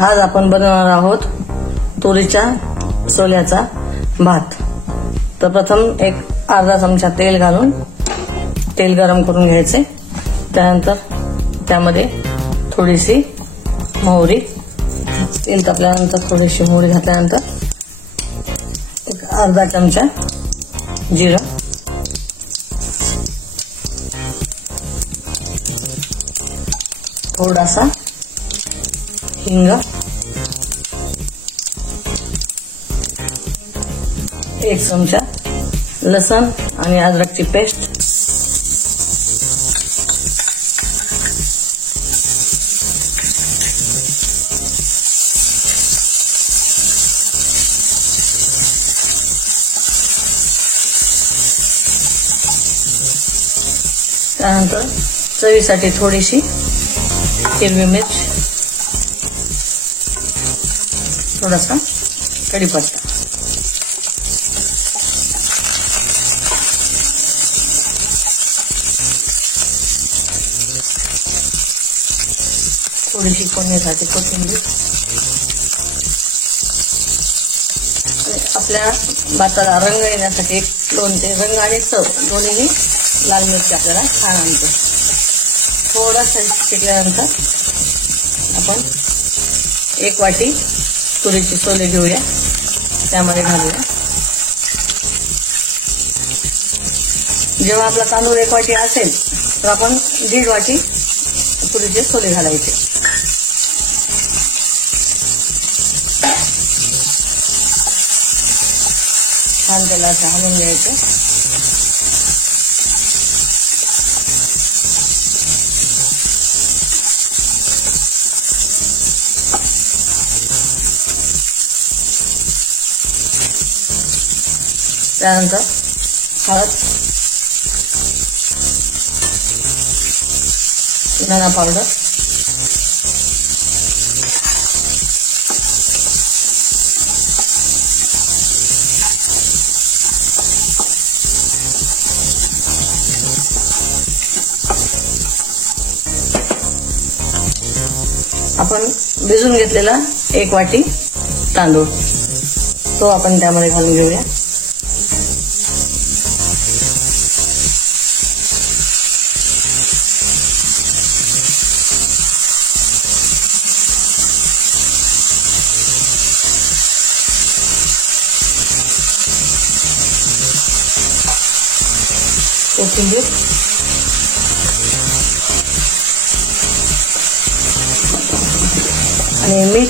आज आपण बनवणार आहोत तुरीच्या सोल्याचा भात। तर प्रथम एक अर्धा चमचा तेल घालून तेल गरम करून घ्यायचे। त्यानंतर त्यामध्ये थोडीशी मोहरी, तेल तापल्यानंतर थोडीशी मोहरी घातल्यानंतर एक अर्धा चमचा जिरं, थोडासा हिंग, एक चमचा लसण आणि अद्रकची पेस्ट, त्यानंतर चवीसाठी थोडीशी हिरवी मिर्च, थोडासा कढीपत्ता, थोडीशी फोडणीसाठी कोथिंबीर। आपल्या भाताला रंग येण्यासाठी एक लोणचे रंग आणि चव दोन्ही लाल मिरची आपल्याला छान आणते। थोडासा शिकल्यानंतर आपण एक वाटी तुरीची सोले घेऊया, त्यामध्ये घालूया। जेव्हा आपला तांदूळ एक वाटी असेल तर आपण 1.5 वाटी तुरीचे सोले घालायचे। छान त्याला असं हलवून घ्यायचं। त्यानंतर हळद, धना पावडर, आपण भिजून घेतलेला 1 वाटी तांदूळ तो आपण त्यामध्ये घालून घेऊया। कोथिंबीर आणि मीठ,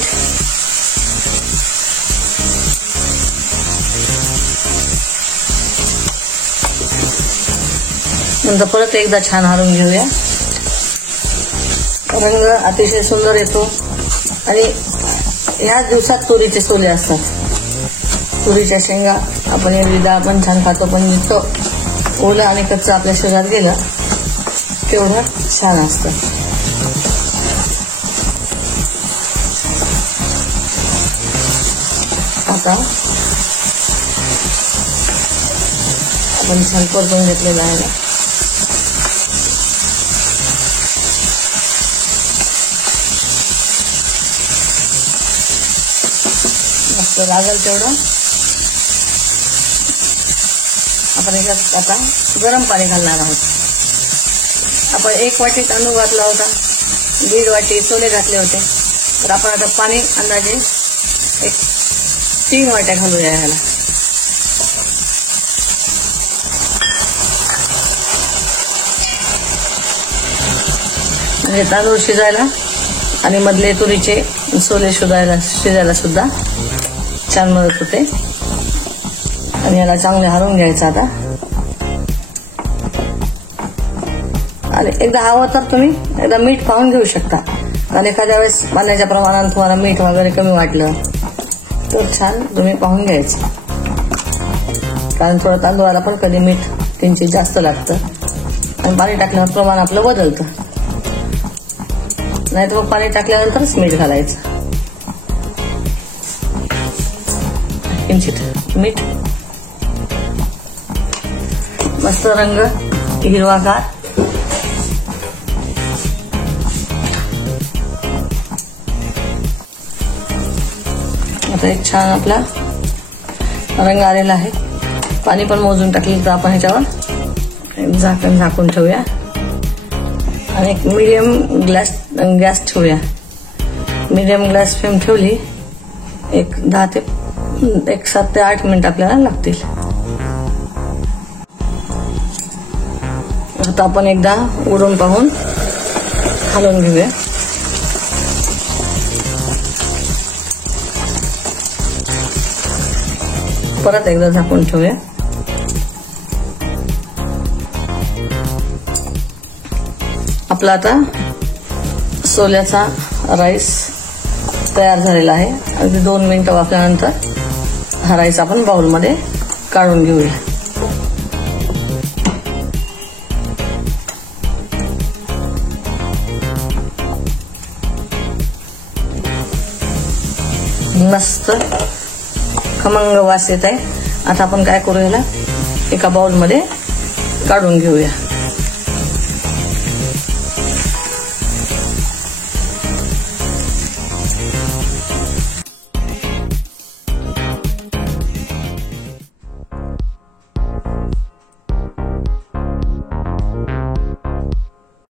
नंतर परत एकदा छान हलवून घेऊया। रंग अतिशय सुंदर येतो आणि ह्या दिवसात तुरीचे सोले असतात। तुरीच्या शेंगा आपण एरवी डाळ पण छान खातो, पण जितकं ओलं आणि कच्चं आपल्या शरीरात गेलं तेवढं छान असतं। आता आपण छान परतून घेतलेलं आहे। मस्त लागेल तेवढं आपण याच्यात आता गरम पाणी घालणार आहोत। आपण 1 वाटी तांदूळ घातला होता, 1.5 वाटी सोले घातले होते, तर आपण आता पाणी अंदाजे 3 वाट्या घालूया ह्याला। म्हणजे तांदूळ शिजायला आणि मधले तुरीचे सोले शिजायला सुद्धा छान मदत होते। आणि याला चांगले हलवून घ्यायचं आता। आणि एकदा हवं तर तुम्ही एकदा मीठ पाहून घेऊ शकता, आणि एखाद्या वेळेस पाण्याच्या प्रमाणात तुम्हाला मीठ वगैरे कमी वाटलं तर छान तुम्ही पाहून घ्यायचं, कारण थोडं तांदूळाला पण कधी मीठ किंचित जास्त लागतं आणि पाणी टाकल्यावर प्रमाण आपलं बदलतं, नाही तर मग पाणी टाकल्यानंतरच मीठ घालायचं। किंचित मीठ, मस्त रंग हिरवागार। आता एक छान आपला रंग आलेला आहे. पाणी पण मोजून टाकलं तर आपण ह्याच्यावर झाकण झाकून ठेवूया आणि एक मीडियम गॅस ठेवूया. मीडियम गॅस फ्लेम ठेवली. एक 7 ते 8 मिनिट आपल्याला लागतील. आता आपण एकदा उडून पाहून हलवून घेऊया. परत एकदा झाकून ठेवूया. आपला आता सोल्याचा राईस तयार झालेला आहे. अगदी 2 मिनिटं वाफल्यानंतर हा राईस आपण बाउलमध्ये काढून घेऊया. मस्त खमंग वास येत आहे. आता आपण काय करू, याला एका बाउलमध्ये काढून घेऊया.